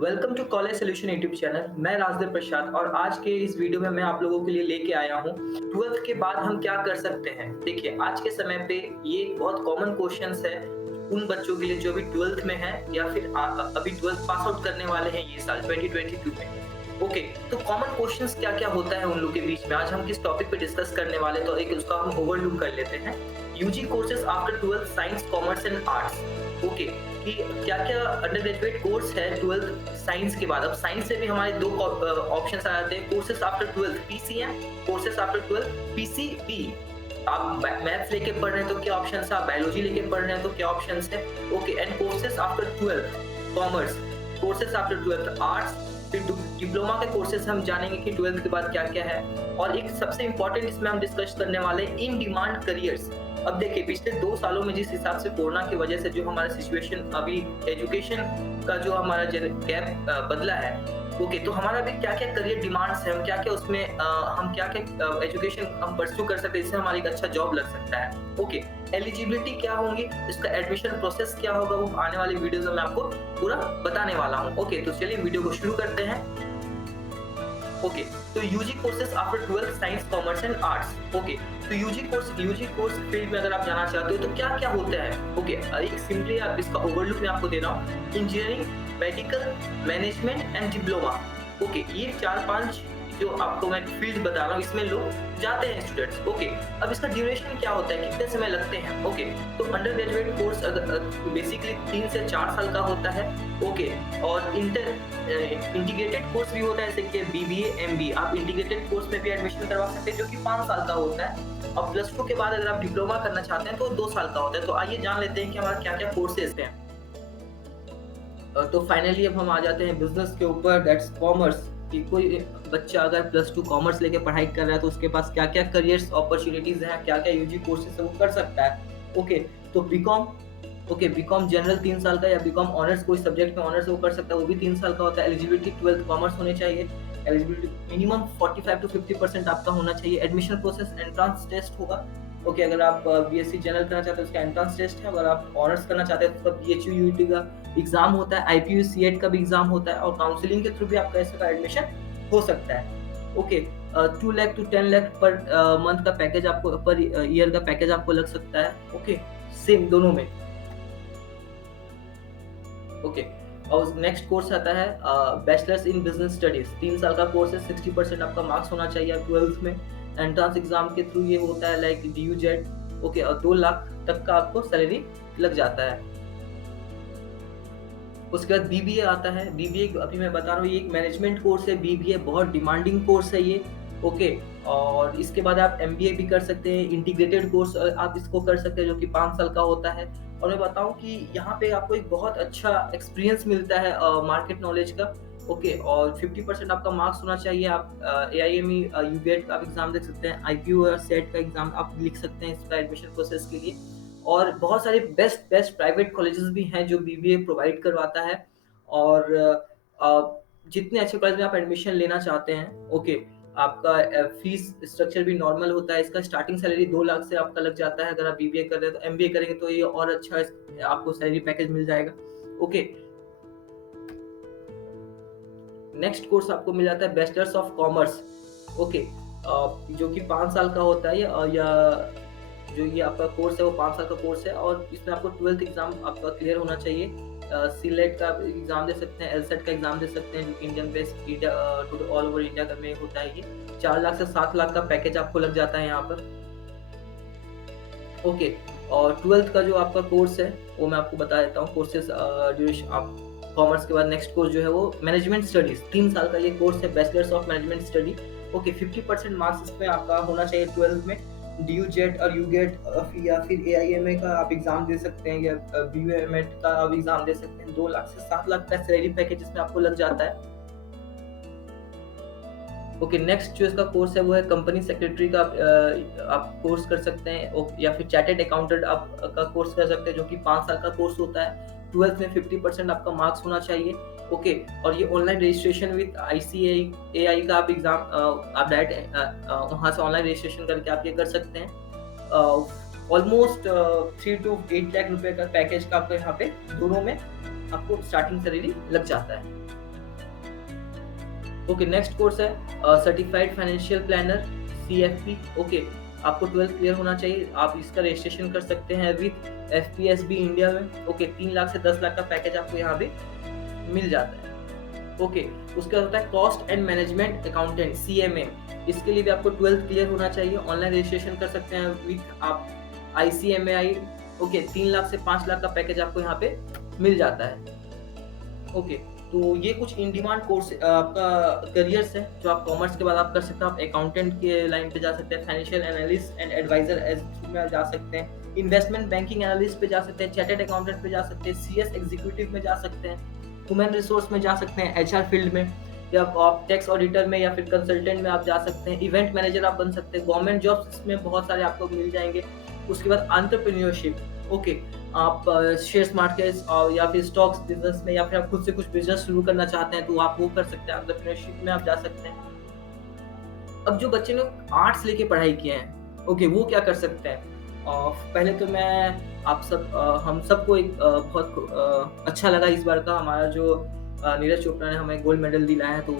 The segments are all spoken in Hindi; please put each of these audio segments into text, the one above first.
Welcome to college solution YouTube channel. मैं राजदेव प्रसाद और आज के इस वीडियो में मैं आप लोगों के लिए लेके आया हूँ 12th के बाद हम क्या कर सकते हैं। देखिए आज के समय पे ये बहुत कॉमन क्वेश्चंस है उन बच्चों के लिए जो अभी 12th में है या फिर अभी 12th पास आउट करने वाले हैं ये साल 2022 में। ओके, तो कॉमन क्वेश्चंस क्या क्या होता है उन लोग के बीच में आज हम किस टॉपिक पे डिस्कस करने वाले, तो एक उसका हम ओवरलुक कर लेते हैं। UG courses after 12th science commerce and arts. Okay, कि क्या क्या अंडर ग्रेजुएट कोर्स है 12th साइंस के बाद। अब साइंस से भी हमारे दो ऑप्शंस आ जाते हैं, courses after 12th PCM, courses after 12th PCB. आप मैथ्स लेके पढ़ रहे हैं तो क्या ऑप्शन है, आप बायोलॉजी लेके पढ़ रहे हैं तो क्या ऑप्शन है। Okay, and courses after 12th commerce, courses after 12th arts, फिर डिप्लोमा के कोर्सेज हम जानेंगे कि 12th के बाद क्या क्या है। और एक सबसे इंपॉर्टेंट इसमें हम डिस्कस करने वाले इन डिमांड करियर्स। अब देखिए पिछले 2 सालों में जिस हिसाब से कोरोना की वजह से जो हमारा सिचुएशन अभी एजुकेशन का जो हमारा गैप बदला है, ओके, तो हमारा भी क्या क्या करियर डिमांड्स है, हम क्या क्या उसमें हम क्या क्या एजुकेशन हम परस्यू कर सकते हैं जिससे हमारा एक अच्छा जॉब लग सकता है। ओके, एलिजिबिलिटी क्या होंगी, इसका एडमिशन प्रोसेस क्या होगा, वो आने वाली वीडियोस में मैं आपको पूरा बताने वाला हूँ। ओके, तो चलिए वीडियो को शुरू करते हैं। ओके, तो UG courses after 12th science commerce and arts. Okay, तो यूजी कोर्स फील्ड में अगर आप जाना चाहते हो तो क्या क्या होता है। ओके, एक सिंपली आप इसका ओवरलुक मैं आपको दे रहा हूँ। Engineering, medical, management and diploma. Okay, ये 4-5 जो आपको मैं फील्ड बता रहा हूँ इसमें लोग जाते हैं स्टूडेंट्स। ओके, अब इसका ड्यूरेशन क्या होता है, कितने समय लगते हैं। ओके, तो अंडर ग्रेजुएट कोर्स बेसिकली 3 से 4 साल का होता है। ओके, और इंटीग्रेटेड कोर्स भी होता है जैसे कि बीबीए, एमबीए। आप इंटीग्रेटेड कोर्स में भी एडमिशन करवा सकते हैं जो कि 5 साल का होता है। और +2 के बाद अगर आप डिप्लोमा करना चाहते हैं तो 2 साल का होता है। तो आइए जान लेते हैं कि हमारा क्या क्या कोर्सेज हैं। तो फाइनली अब हम आ जाते हैं बिजनेस के ऊपर, दैट्स कॉमर्स। कि कोई बच्चा अगर +2 कॉमर्स लेके पढ़ाई कर रहा है तो उसके पास क्या क्या करियर्स अपॉर्चुनिटीज हैं, क्या क्या यूजी कोर्सेज है वो कर सकता है। ओके, तो बीकॉम। ओके, बीकॉम जनरल 3 साल का या बीकॉम ऑनर्स कोई सब्जेक्ट में ऑनर्स वो कर सकता है, वो भी 3 साल का होता है। एलिजिबिलिटी 12th कॉमर्स होनी चाहिए। एलिजिबिलिटी मिनिमम 45 to 50% आपका होना चाहिए। एडमिशन प्रोसेस एंट्रेंस टेस्ट होगा। ओके, अगर आप बीएससी जनरल करना चाहते हैं उसका एंट्रेंस टेस्ट है। अगर आप ऑनर्स करना चाहते हैं तो उसका बीएचयू यूटी का एग्जाम होता है, आईपीयू सीएट का भी एग्जाम होता है और काउंसलिंग के थ्रू भी आपका इसका एडमिशन हो सकता है। Okay, 2 lakh to 10 lakh per month का पैकेज आपको, पर ईयर का पैकेज आपको लग सकता है। ओके, सेम दोनों में। ओके, और नेक्स्ट कोर्स आता है बैचलर्स इन बिजनेस स्टडीज। 3 साल का कोर्स है। 60% आपका मार्क्स होना चाहिए 12th में। एंट्रेंस एग्जाम के थ्रू ये होता है लाइक डीयू जेट। ओके, और 2 लाख तक का आपको सैलरी लग जाता है। उसके बाद बीबीए आता है। बीबीए अभी मैं बता रहा हूँ ये एक मैनेजमेंट कोर्स है। बीबीए बहुत डिमांडिंग कोर्स है ये। ओके, और इसके बाद आप एमबीए भी कर सकते हैं। इंटीग्रेटेड कोर्स आप इसको कर सकते हैं जो कि 5 साल का होता है। और मैं बताऊं कि यहाँ पे आपको एक बहुत अच्छा एक्सपीरियंस मिलता है मार्केट नॉलेज का। ओके, और 50% आपका मार्क्स होना चाहिए। आप एआईएमई यूगेट का आप एग्जाम देख सकते हैं। आईपीयू और सेट का एग्जाम आप लिख सकते हैं इसका एडमिशन प्रोसेस के लिए। और बहुत सारे बेस्ट प्राइवेट कॉलेजेस भी हैं जो बीबीए प्रोवाइड करवाता है। और जितने अच्छे कॉलेज में आप एडमिशन लेना चाहते हैं, ओके, आपका फीस स्ट्रक्चर भी नॉर्मल होता है। इसका स्टार्टिंग सैलरी 2 लाख से आपका लग जाता है। अगर आप बीबीए कर रहे हैं तो एमबीए करेंगे तो ये और अच्छा आपको सैलरी पैकेज मिल जाएगा। ओके, नेक्स्ट कोर्स आपको मिल जाता है बैचलर्स ऑफ कॉमर्स। ओके, जो कि 5 साल का होता है या जो ये आपका कोर्स है वो 5 साल का कोर्स है। और इसमें आपको 12th एग्जाम आपका क्लियर होना चाहिए। सीलेट का एग्जाम दे सकते हैं, एलसेट का एग्जाम दे सकते हैं जो कि Indian based India all over India में होता है। ये 4 लाख से 7 लाख का पैकेज आपको लग जाता है यहाँ पर। ओके, और 12th का जो आपका कोर्स है वो मैं आपको बता देता हूँ कोर्सेज ड्यूरेशन। आप कॉमर्स के बाद नेक्स्ट कोर्स जो है वो मैनेजमेंट स्टडीज 3 साल का ये कोर्स है, bachelors of management study. Okay, 50% marks इसमें आपका होना चाहिए 12th में। डीयू जेट और यूगेट या फिर एआईएमए का आप एग्जाम दे सकते हैं या बीयूएमएट का आप एग्जाम दे सकते हैं। 2 लाख से 7 लाख का सैलरी पैकेज इसमें आपको लग जाता है। ओके, नेक्स्ट जो इसका कोर्स है वो है कंपनी सेक्रेटरी का आप कोर्स कर सकते हैं या फिर चार्टर्ड अकाउंटेंट आप का कोर्स कर सकते हैं जो कि 5 साल का कोर्स होता है। 12th में 50% आपका मार्क्स होना चाहिए। ओके, और ये ऑनलाइन रजिस्ट्रेशन विद आईसीएआई का आप एग्जाम आप डायरेक्ट वहाँ से ऑनलाइन रजिस्ट्रेशन करके आप ये कर सकते हैं। ऑलमोस्ट 3 to 8 लाख रुपए का पैकेज का आपको यहाँ पे दोनों में आपको स्टार्टिंग सैलरी लग जाता है। ओके, नेक्स्ट कोर्स है certified financial planner, CFP। Okay, आपको 12th क्लियर होना चाहिए। आप इसका रजिस्ट्रेशन कर सकते हैं विद FPSB इंडिया में। ओके, 3 लाख से 10 लाख का पैकेज आपको यहाँ पे मिल जाता है। ओके, उसके बाद होता है cost and management accountant, CMA। इसके लिए भी आपको 12th क्लियर होना चाहिए। ऑनलाइन रजिस्ट्रेशन कर सकते हैं विद आप ICMAI। ओके, 3 लाख से 5 लाख का पैकेज आपको यहाँ पे मिल जाता है। ओके, तो ये कुछ इन डिमांड कोर्स आपका करियर्स है जो आप कॉमर्स के बाद आप कर सकते हैं। आप अकाउंटेंट के लाइन पे जा सकते हैं, financial analyst and advisor as में जा सकते हैं, इन्वेस्टमेंट बैंकिंग एनालिस्ट पे जा सकते हैं, चार्टर्ड अकाउंटेंट पे जा सकते हैं, CS एग्जीक्यूटिव में जा सकते हैं, ह्यूमन रिसोर्स में जा सकते हैं, HR फील्ड में, या आप टैक्स ऑडिटर में या फिर कंसल्टेंट में आप जा सकते हैं, इवेंट मैनेजर आप बन सकते हैं। गवर्नमेंट जॉब्स में बहुत सारे आपको मिल जाएंगे। उसके बाद एंटरप्रेन्योरशिप। ओके, आप शेयर मार्केट या फिर स्टॉक्स बिजनेस में, या फिर आप खुद से कुछ बिजनेस शुरू करना चाहते हैं तो आप वो कर सकते हैं, एंटरप्रेन्योरशिप में आप जा सकते हैं। अब जो बच्चे लोग आर्ट्स लेके पढ़ाई किए हैं, ओके, वो क्या कर सकते हैं? पहले तो मैं आप सब हम सबको एक बहुत अच्छा लगा इस बार का हमारा जो नीरज चोपड़ा ने हमें गोल्ड मेडल दिलाया है, तो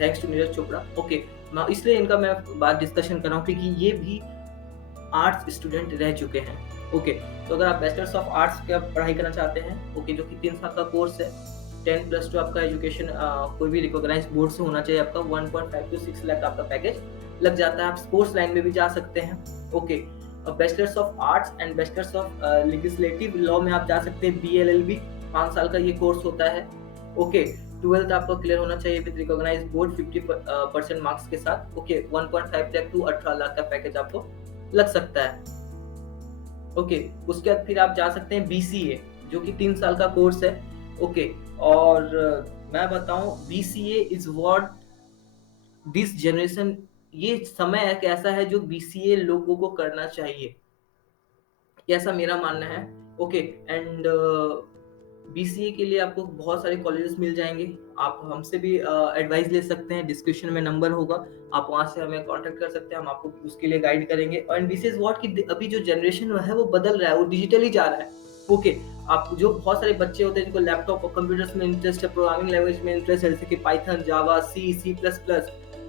thanks to Neeraj Chopra. Okay, इसलिए इनका मैं बात डिस्कशन कर रहा हूँ क्योंकि ये भी आर्ट्स स्टूडेंट रह चुके हैं। ओके, तो अगर आप बैचलर्स ऑफ आर्ट्स की पढ़ाई करना चाहते हैं, ओके, जो कि 3 साल का कोर्स है, 10+2 आपका एजुकेशन कोई भी रिकॉग्नाइज बोर्ड से होना चाहिए। आपका 1.5 to 6 लाख आपका पैकेज लग जाता है। आप स्पोर्ट्स लाइन में भी जा सकते हैं। Okay, bachelors of arts and bachelors of legislative law में आप जा सकते हैं, BLLB 5 साल का ये कोर्स होता है। ओके, 12th आपको क्लियर होना चाहिए विद रिकॉग्नाइज बोर्ड 50% मार्क्स के साथ। ओके, 1.5 लाख to 18 लाख का पैकेज आपको लग सकता है। ओके, उसके बाद फिर आप जा सकते हैं BCA, जो कि 3 साल का कोर्स है। ओके, और मैं बताऊं, BCA is what this generation, ये समय एक ऐसा है जो BCA लोगों को करना चाहिए, ऐसा मेरा मानना है। ओके, एंड BCA के लिए आपको बहुत सारे कॉलेजेस मिल जाएंगे। आप हमसे भी एडवाइस ले सकते हैं, डिस्क्रिप्शन में नंबर होगा, आप वहां से हमें कांटेक्ट कर सकते हैं, हम आपको उसके लिए गाइड करेंगे। और BCA इज व्हाट की अभी जो जनरेशन है वो बदल रहा है, वो डिजिटली जा रहा है। ओके, आप जो बहुत सारे बच्चे होते हैं जिनको लैपटॉप और कंप्यूटर्स में इंटरेस्ट है, प्रोग्रामिंग लैंग्वेज में इंटरेस्ट है, जैसे कि पाइथन, जावा, C++,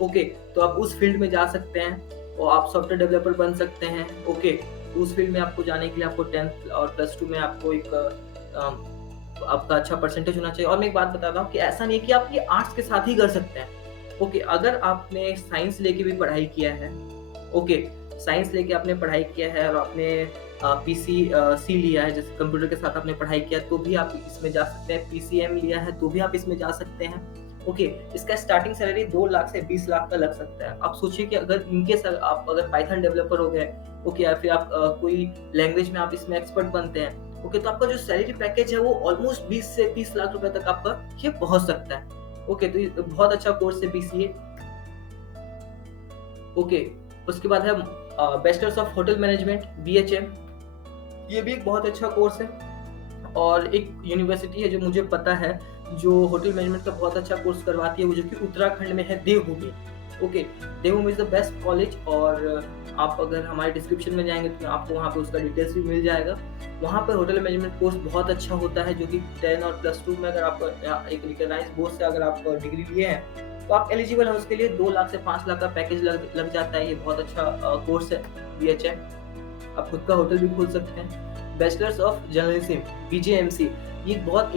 ओके, तो आप उस फील्ड में जा सकते हैं और आप सॉफ्टवेयर डेवलपर बन सकते हैं। ओके, तो उस फील्ड में आपको जाने के लिए आपको 10th और +2 में आपको एक आपका अच्छा परसेंटेज होना चाहिए। और मैं एक बात बताता हूँ कि ऐसा नहीं है कि आप ये आर्ट्स के साथ ही कर सकते हैं। ओके, अगर आपने साइंस लेके भी पढ़ाई किया है, ओके, साइंस लेके आपने पढ़ाई किया है और आपने PCC लिया है, जैसे कंप्यूटर के साथ आपने पढ़ाई किया, तो भी आप इसमें जा सकते हैं। PCM लिया है तो भी आप इसमें जा सकते हैं। ओके, इसका स्टार्टिंग सैलरी 2 लाख से 20 लाख का लग सकता है। आप सोचिए कि अगर इनके साथ आप अगर पाइथन डेवलपर हो गए, ओके, या फिर आप कोई लैंग्वेज में आप इसमें एक्सपर्ट बनते हैं, ओके, तो आपका जो सैलरी पैकेज है वो ऑलमोस्ट 20 से 30 लाख रुपए तक आपका ये पहुंच सकता है। ओके, तो ये बहुत अच्छा कोर्स है BCA। ओके, उसके बाद है bachelors of hotel management, BHM। ये भी एक बहुत अच्छा कोर्स है और एक यूनिवर्सिटी है जो मुझे पता है जो होटल मैनेजमेंट का बहुत अच्छा कोर्स करवाती है, वो जो कि उत्तराखंड में है, Devbhoomi. Okay, Devbhoomi is the best college, और आप अगर हमारे डिस्क्रिप्शन में जाएंगे तो आपको वहाँ पे उसका डिटेल्स भी मिल जाएगा। वहाँ पर होटल मैनेजमेंट कोर्स बहुत अच्छा होता है, जो कि 10 और +2 में अगर आप एक रिकॉग्नाइज बोर्ड से अगर आप डिग्री लिए हैं तो आप एलिजिबल हैं उसके लिए। 2 लाख से 5 लाख का पैकेज लग जाता है। ये बहुत अच्छा कोर्स है BHM। आप खुद का होटल भी खोल सकते हैं। बैचलर्स ऑफ जर्नलिज्म, BJMC, ये बहुत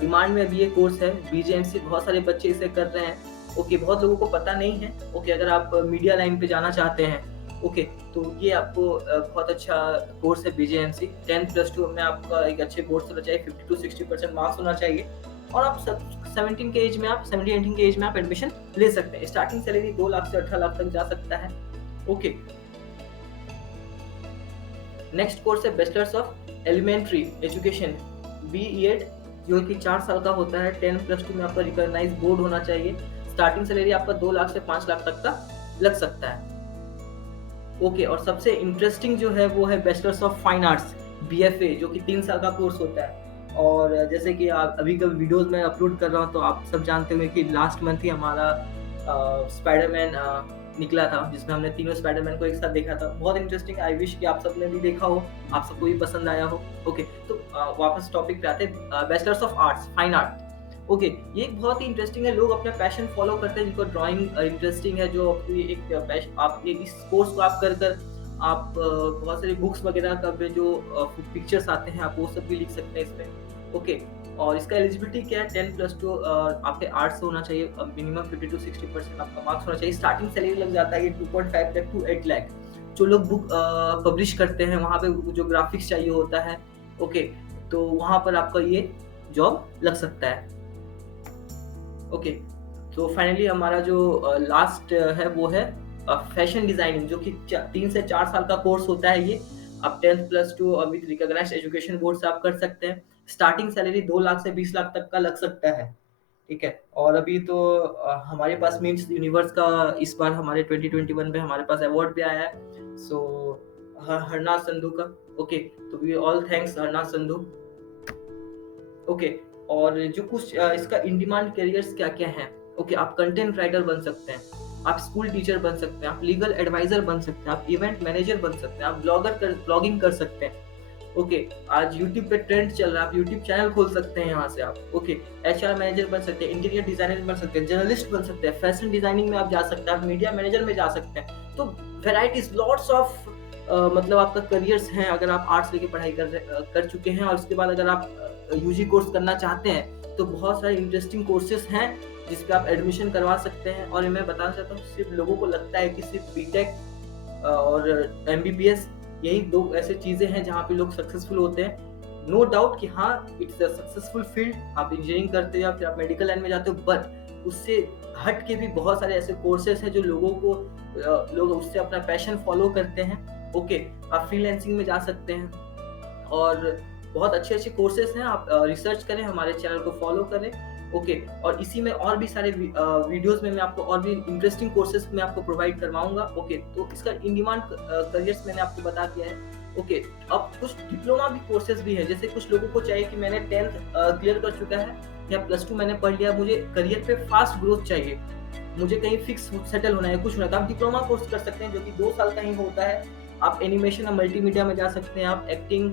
डिमांड में अभी ये कोर्स है। BJMC बहुत सारे बच्चे इसे कर रहे हैं। ओके, बहुत लोगों को पता नहीं है। ओके, अगर आप मीडिया लाइन पे जाना चाहते हैं, ओके, तो ये आपको बहुत अच्छा कोर्स है BJMC। 10+2 में आपका एक अच्छे बोर्ड से होना चाहिए, 50 to 60% मार्क्स होना चाहिए, और आप 17 के एज में आप 17-18 के एज में आप एडमिशन ले सकते हैं। स्टार्टिंग सैलरी 2 लाख से 18 लाख तक जा सकता है। ओके, नेक्स्ट कोर्स है bachelors of elementary education, BEd, जो कि 4 साल का होता है। 10+2 में आपका रिकॉग्नाइज बोर्ड होना चाहिए। स्टार्टिंग सैलरी आपका 2 लाख से 5 लाख तक का लग सकता है। ओके, और सबसे इंटरेस्टिंग जो है वो है bachelors of fine arts, BFA, जो कि 3 साल का कोर्स होता है। और जैसे कि आप अभी कभी वीडियोस में अपलोड कर रहा हूँ तो आप सब जानते होंगे कि लास्ट मंथ ही हमारा स्पाइडरमैन निकला था, जिसमें हमने तीनों स्पाइडरमैन को एक साथ देखा था। बहुत इंटरेस्टिंग, आई विश कि आप सबने भी देखा हो, आप सबको भी पसंद आया हो। ओके, तो वापस टॉपिक पे आते हैं। Bachelors of arts, fine art, okay, ये एक बहुत ही इंटरेस्टिंग है, लोग अपना पैशन फ़ॉलो करते हैं जिनको ड्राइंग इंटरेस्टिंग है, जो आपकी एक पैश आप ये इस कोर्स को आप कर आप बहुत सारी बुक्स वगैरह का भी जो पिक्चर्स आते हैं, आप वो सब भी लिख सकते हैं इसमें। ओके, और इसका एलिजिबिलिटी क्या है, 10+2 आपके आर्ट्स से होना चाहिए, मिनिमम 50 टू 60% आपका मार्क्स होना चाहिए। स्टार्टिंग सैलरी लग जाता है ये 2.5 लाख टू 8 लाख। जो लोग बुक पब्लिश करते हैं वहाँ पे जो ग्राफिक्स चाहिए होता है, ओके, तो वहाँ पर आपका ये जॉब लग सकता है। ओके, तो फाइनली हमारा जो लास्ट है वो है फैशन डिजाइनिंग, जो कि 3 से 4 साल का कोर्स होता है ये। आप 10+2 विद रिकॉग्नाइज्ड एजुकेशन बोर्ड से आप कर सकते हैं। स्टार्टिंग सैलरी 2 लाख से 20 लाख तक का लग सकता है, ठीक है। और अभी तो हमारे पास मीम्स यूनिवर्स का इस बार हमारे 2021 में हमारे पास अवार्ड भी आया है, सो हरनाथ संधू का। ओके, तो we all thanks Harnath Sandhu. Okay, और जो कुछ इसका इन डिमांड करियर्स क्या-क्या हैं? ओके, आप कंटेंट राइटर बन सकते हैं, आप स्कूल टीचर बन सकते हैं, आप लीगल एडवाइज़र बन सकते हैं, आप इवेंट मैनेजर बन सकते हैं, आप ब्लॉगिंग कर सकते हैं। ओके, आज यूट्यूब पे ट्रेंड चल रहा है, आप यूट्यूब चैनल खोल सकते हैं यहाँ से आप। ओके, एचआर मैनेजर बन सकते हैं, इंटीरियर डिज़ाइनर बन सकते हैं, जर्नलिस्ट बन सकते हैं, फैशन डिज़ाइनिंग में आप जा सकते हैं, आप मीडिया मैनेजर में जा सकते हैं। तो वैराइटीज़ लॉट्स ऑफ मतलब आपका करियर्स हैं। अगर आप आर्ट्स लेके पढ़ाई कर चुके हैं और उसके बाद अगर आप यूजी कोर्स करना चाहते हैं, तो बहुत सारे इंटरेस्टिंग कोर्सेज हैं जिस पे आप एडमिशन करवा सकते हैं। और मैं बताना चाहता हूँ, सिर्फ लोगों को लगता है कि सिर्फ बीटेक और एमबीबीएस यही 2 ऐसे चीज़ें हैं जहाँ पे लोग सक्सेसफुल होते हैं। नो डाउट कि हाँ, इट्स अ सक्सेसफुल फील्ड। आप इंजीनियरिंग करते हो या फिर आप मेडिकल लाइन में जाते हो, बट उससे हट के भी बहुत सारे ऐसे कोर्सेज हैं जो लोगों को लोग उससे अपना पैशन फॉलो करते हैं। ओके, आप फ्रीलांसिंग में जा सकते हैं और बहुत अच्छे-अच्छे कोर्सेज़ हैं। आप रिसर्च करें, हमारे चैनल को फॉलो करें। ओके, और इसी में और भी सारे वीडियोज़ में मैं आपको और भी इंटरेस्टिंग कोर्सेज़ मैं आपको प्रोवाइड करवाऊँगा। ओके, तो इसका इन डिमांड करियर्स मैंने आपको बता दिया है। ओके, अब कुछ डिप्लोमा भी कोर्सेज़ भी हैं, जैसे कुछ लोगों को चाहिए कि मैंने 10th क्लियर कर चुका है या +2 मैंने पढ़ लिया, मुझे करियर पे फास्ट ग्रोथ चाहिए, मुझे कहीं फिक्स सेटल होना है, कुछ होना है, तो आप डिप्लोमा कोर्स कर सकते हैं जो कि 2 साल का ही होता है। आप एनिमेशन और मल्टीमीडिया में जा सकते हैं, आप एक्टिंग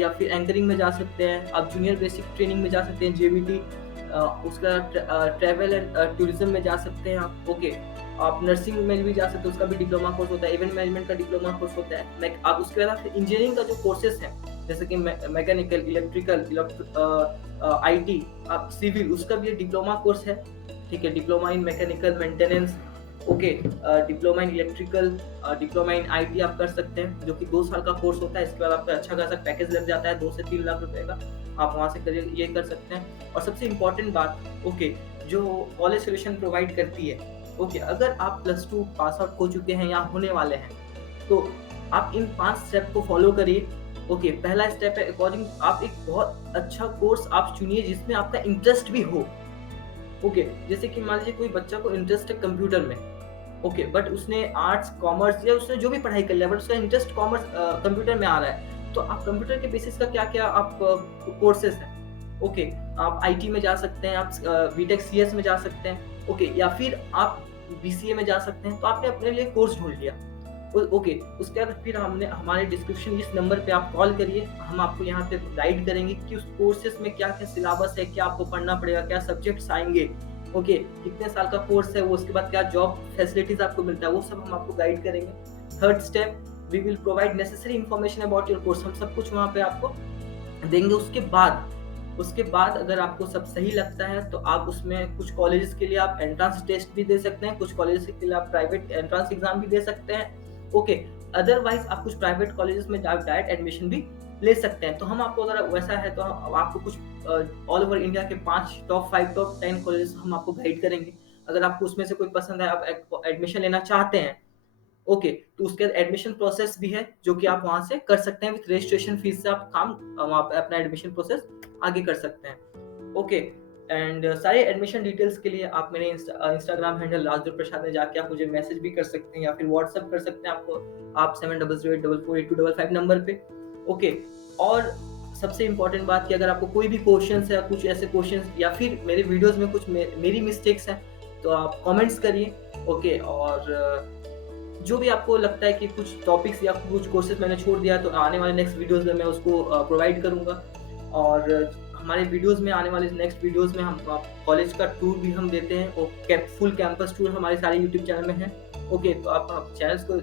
या फिर एंकरिंग में जा सकते हैं, आप जूनियर बेसिक ट्रेनिंग में जा सकते हैं, जेबीटी, उसका ट्रैवल एंड टूरिज्म में जा सकते हैं आप। ओके, आप नर्सिंग में भी जा सकते हैं, उसका भी डिप्लोमा कोर्स होता है, इवेंट मैनेजमेंट का डिप्लोमा कोर्स होता है। आप उसके बाद फिर इंजीनियरिंग का जो कोर्सेज हैं, जैसे कि मैकेनिकल, इलेक्ट्रिकल, आईटी, आप सिविल, उसका भी डिप्लोमा कोर्स है, ठीक है। Diploma in mechanical maintenance, okay, diploma in electrical, diploma in IT आप कर सकते हैं, जो कि 2 साल का कोर्स होता है। इसके बाद आपका अच्छा खासा पैकेज लग जाता है 2 से 3 लाख रुपए का, आप वहाँ से करियर ये कर सकते हैं। और सबसे इम्पोर्टेंट बात, ओके, जो कॉलेज सॉल्यूशन प्रोवाइड करती है, ओके, अगर आप +2 पास आउट हो चुके हैं या होने वाले हैं, तो आप इन 5 स्टेप को फॉलो करिए। ओके, पहला स्टेप है अकॉर्डिंग आप एक बहुत अच्छा कोर्स आप चुनिए जिसमें आपका इंटरेस्ट भी हो। ओके, जैसे कि मान लीजिए कोई बच्चा को इंटरेस्ट है कंप्यूटर में, ओके, बट उसने आर्ट्स, कॉमर्स या उसने जो भी पढ़ाई कर लिया, बट उसका इंटरेस्ट कॉमर्स कंप्यूटर में आ रहा है, तो आप कंप्यूटर के बेसिस का क्या-क्या आप कोर्सेज हैं। ओके, आप आईटी में जा सकते हैं, आप बीटेक सीएस में जा सकते हैं, ओके, या फिर आप बीसीए में जा सकते हैं। तो आपने अपने लिए कोर्स ढूँढ लिया। ओके, उसके बाद फिर हमने हमारे डिस्क्रिप्शन इस नंबर पे आप कॉल करिए, हम आपको यहाँ पे गाइड करेंगे कि उस कोर्सेज में क्या-क्या सिलेबस है, क्या आपको पढ़ना पड़ेगा, क्या सब्जेक्ट्स आएँगे, ओके, कितने साल का कोर्स है वो, उसके बाद क्या जॉब फैसिलिटीज आपको मिलता है, वो सब हम आपको गाइड करेंगे। Third step, we will provide necessary information about your course, हम सब कुछ वहाँ पे आपको देंगे। उसके बाद अगर आपको सब सही लगता है तो आप उसमें कुछ कॉलेजेस के लिए आप एंट्रेंस टेस्ट भी दे सकते हैं, कुछ कॉलेजेस के लिए आप प्राइवेट एंट्रेंस एग्जाम भी दे सकते हैं। ओके, अदरवाइज आप कुछ प्राइवेट कॉलेजेस में डायरेक्ट एडमिशन भी ले सकते हैं। तो हम आपको, अगर वैसा है तो हम आपको कुछ ऑल ओवर इंडिया के 5 टॉप 5 टॉप 10 कॉलेजेस हम आपको गाइड करेंगे। अगर आपको उसमें से कोई पसंद है, आप एडमिशन लेना चाहते हैं, ओके, तो उसके बाद एडमिशन प्रोसेस भी है जो कि आप वहाँ से कर सकते हैं। विद रजिस्ट्रेशन फीस से आप काम वहाँ पे अपना एडमिशन प्रोसेस आगे कर सकते हैं। ओके, एंड सारे एडमिशन डिटेल्स के लिए आप मेरे इंस्टाग्राम हैंडल राजदूत प्रसाद में जाके आप मुझे मैसेज भी कर सकते हैं या फिर व्हाट्सएप कर सकते हैं आप 7008448255 नंबर पे। ओके, और सबसे इम्पोर्टेंट बात कि अगर आपको कोई भी क्वेश्चंस है, कुछ ऐसे क्वेश्चंस या फिर मेरे वीडियोस में कुछ मेरी मिस्टेक्स हैं, तो आप कमेंट्स करिए। ओके, और जो भी आपको लगता है कि कुछ टॉपिक्स या कुछ कोर्सेज मैंने छोड़ दिया, तो आने वाले नेक्स्ट वीडियोस में मैं उसको प्रोवाइड करूँगा। और हमारे वीडियोस में आने वाले नेक्स्ट वीडियोस में हम कॉलेज का टूर भी हम देते हैं और फुल कैंपस टूर हमारे सारे यूट्यूब चैनल में है। ओके, तो आप चैनल्स को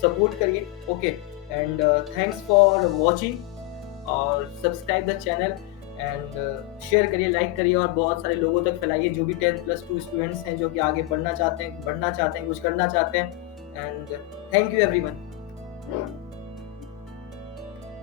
सपोर्ट करिए। Okay, and thanks for watching और subscribe the channel and share करिए, लाइक करिए और बहुत सारे लोगों तक फैलाइए जो भी 10+2 स्टूडेंट्स हैं जो कि आगे बढ़ना चाहते हैं, कुछ करना चाहते हैं। And thank you everyone.